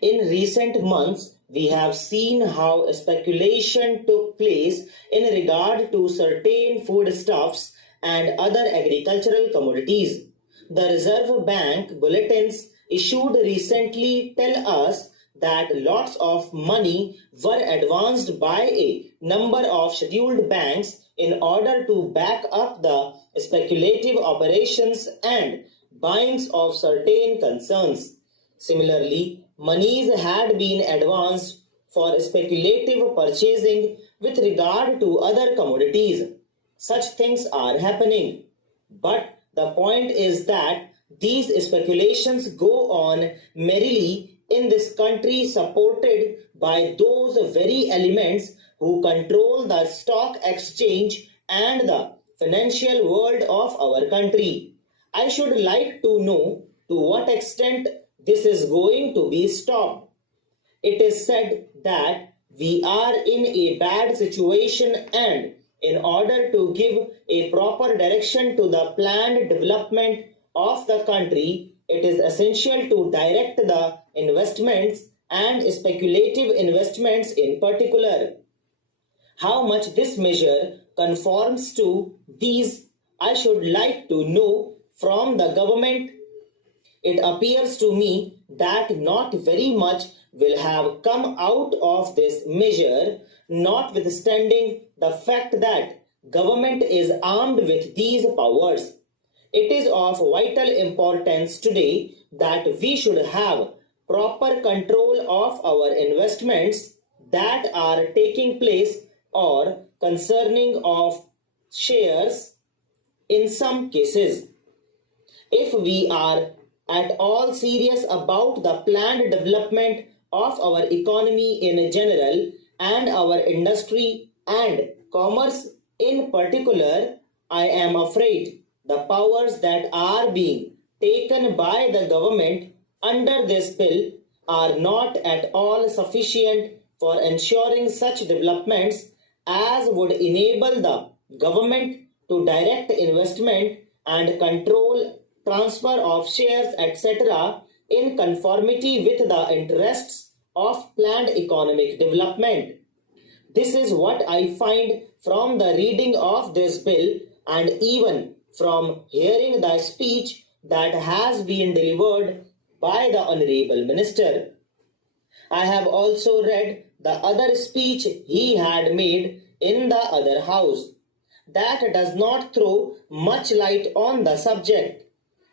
In recent months, we have seen how speculation took place in regard to certain foodstuffs and other agricultural commodities. The Reserve Bank bulletins issued recently tell us that lots of money were advanced by a number of scheduled banks in order to back up the speculative operations and buyings of certain concerns. Similarly, monies had been advanced for speculative purchasing with regard to other commodities. Such things are happening. But the point is that these speculations go on merrily in this country, supported by those very elements who control the stock exchange and the financial world of our country. I should like to know to what extent this is going to be stopped. It is said that we are in a bad situation, and in order to give a proper direction to the planned development of the country, it is essential to direct the investments and speculative investments in particular. How much this measure conforms to these, I should like to know from the government. It appears to me that not very much will have come out of this measure, notwithstanding the fact that government is armed with these powers. It is of vital importance today that we should have proper control of our investments that are taking place or concerning of shares in some cases. If we are at all serious about the planned development of our economy in general and our industry and commerce in particular, I am afraid the powers that are being taken by the government under this bill are not at all sufficient for ensuring such developments as would enable the government to direct investment and control transfer of shares, etc., in conformity with the interests of planned economic development. This is what I find from the reading of this bill and even from hearing the speech that has been delivered by the Honorable Minister. I have also read the other speech he had made in the other house. That does not throw much light on the subject.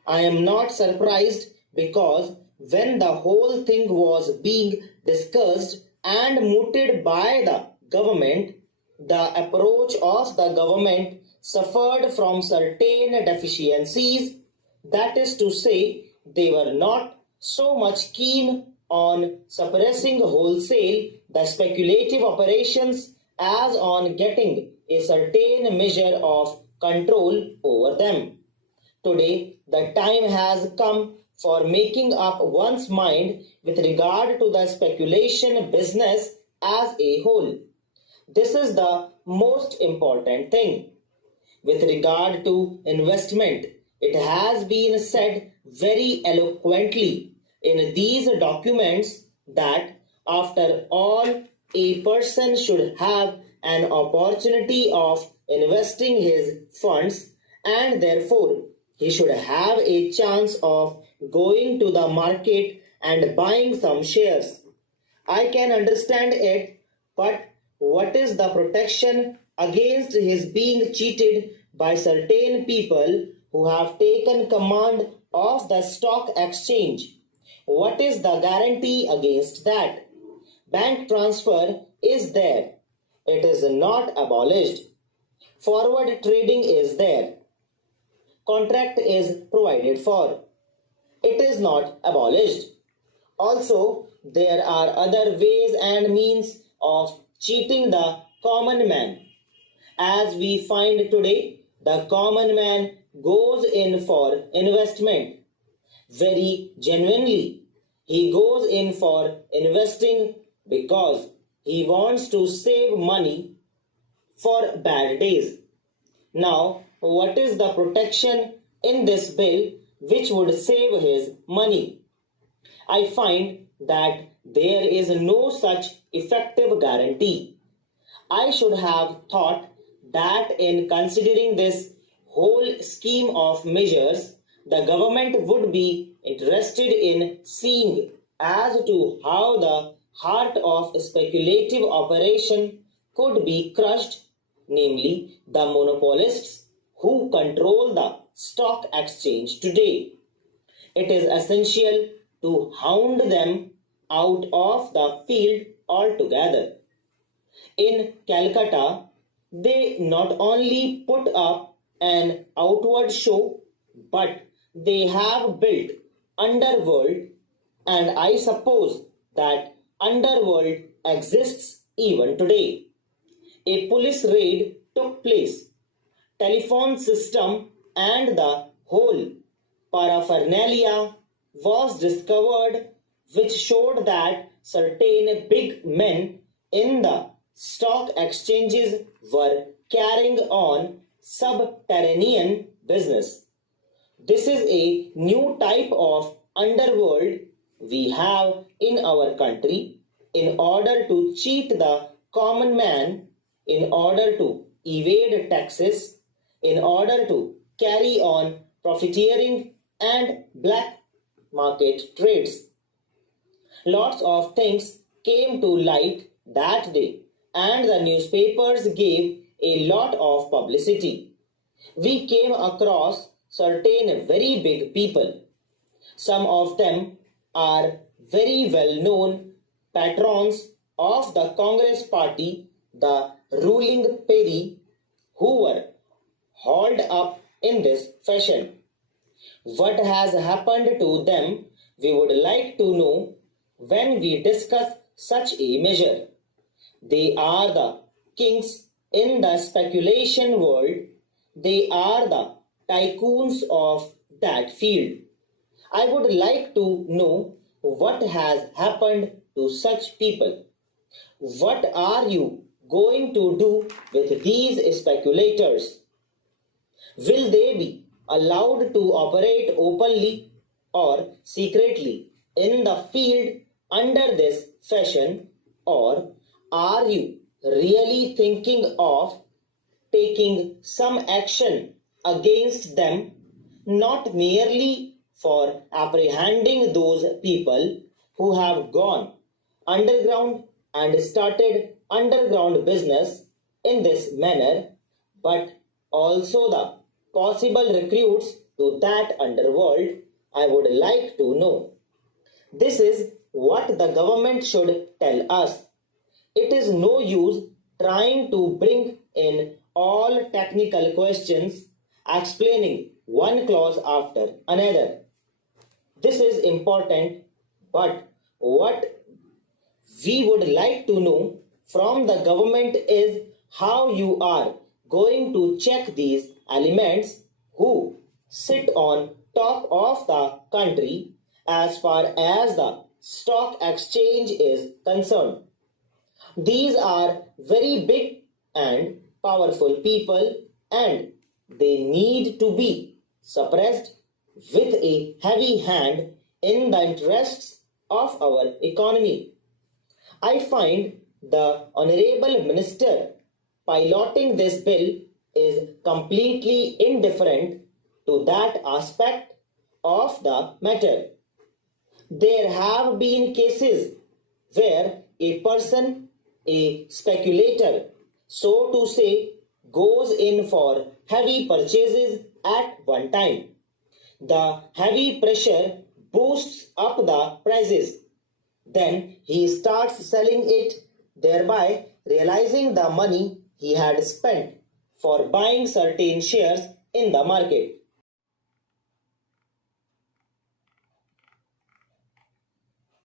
I am not surprised, because when the whole thing was being discussed and mooted by the government, the approach of the government suffered from certain deficiencies. That is to say, they were not so much keen on suppressing wholesale the speculative operations as on getting a certain measure of control over them. Today, the time has come for making up one's mind with regard to the speculation business as a whole. This is the most important thing. With regard to investment, it has been said very eloquently in these documents that after all, a person should have an opportunity of investing his funds, and therefore he should have a chance of going to the market and buying some shares. I can understand it, but what is the protection against his being cheated by certain people who have taken command of the stock exchange? What is the guarantee against that? Bank transfer is there. It is not abolished. Forward trading is there. Contract is provided for. It is not abolished. Also, there are other ways and means of cheating the common man. As we find today, the common man goes in for investment. Very genuinely, he goes in for investing because he wants to save money for bad days. Now, what is the protection in this bill which would save his money? I find that there is no such effective guarantee. I should have thought that in considering this whole scheme of measures, the government would be interested in seeing as to how the heart of speculative operation could be crushed, namely the monopolists who control the stock exchange today. It is essential to hound them out of the field altogether. In Calcutta, they not only put up an outward show, but they have built underworld, and I suppose that underworld exists even today. A police raid took place, telephone system and the whole paraphernalia was discovered, which showed that certain big men in the stock exchanges were carrying on subterranean business. This is a new type of underworld we have in our country in order to cheat the common man, in order to evade taxes, in order to carry on profiteering and black market trades. Lots of things came to light that day, and the newspapers gave a lot of publicity. We came across certain very big people. Some of them are very well known patrons of the Congress party, the ruling Perry, who were hauled up in this fashion. What has happened to them, we would like to know when we discuss such a measure. They are the kings in the speculation world. They are the tycoons of that field. I would like to know what has happened to such people. What are you going to do with these speculators? Will they be allowed to operate openly or secretly in the field under this fashion, or are you really thinking of taking some action against them, not merely for apprehending those people who have gone underground and started underground business in this manner, but also the possible recruits to that underworld? I would like to know. This is what the government should tell us. It is no use trying to bring in all technical questions, explaining one clause after another. This is important, but what we would like to know from the government is how you are going to check these elements who sit on top of the country as far as the stock exchange is concerned. These are very big and powerful people, and they need to be suppressed with a heavy hand in the interests of our economy. I find the Honorable Minister piloting this bill is completely indifferent to that aspect of the matter. There have been cases where a person, a speculator, so to say, goes in for heavy purchases at one time. The heavy pressure boosts up the prices. Then he starts selling it, thereby realizing the money he had spent for buying certain shares in the market.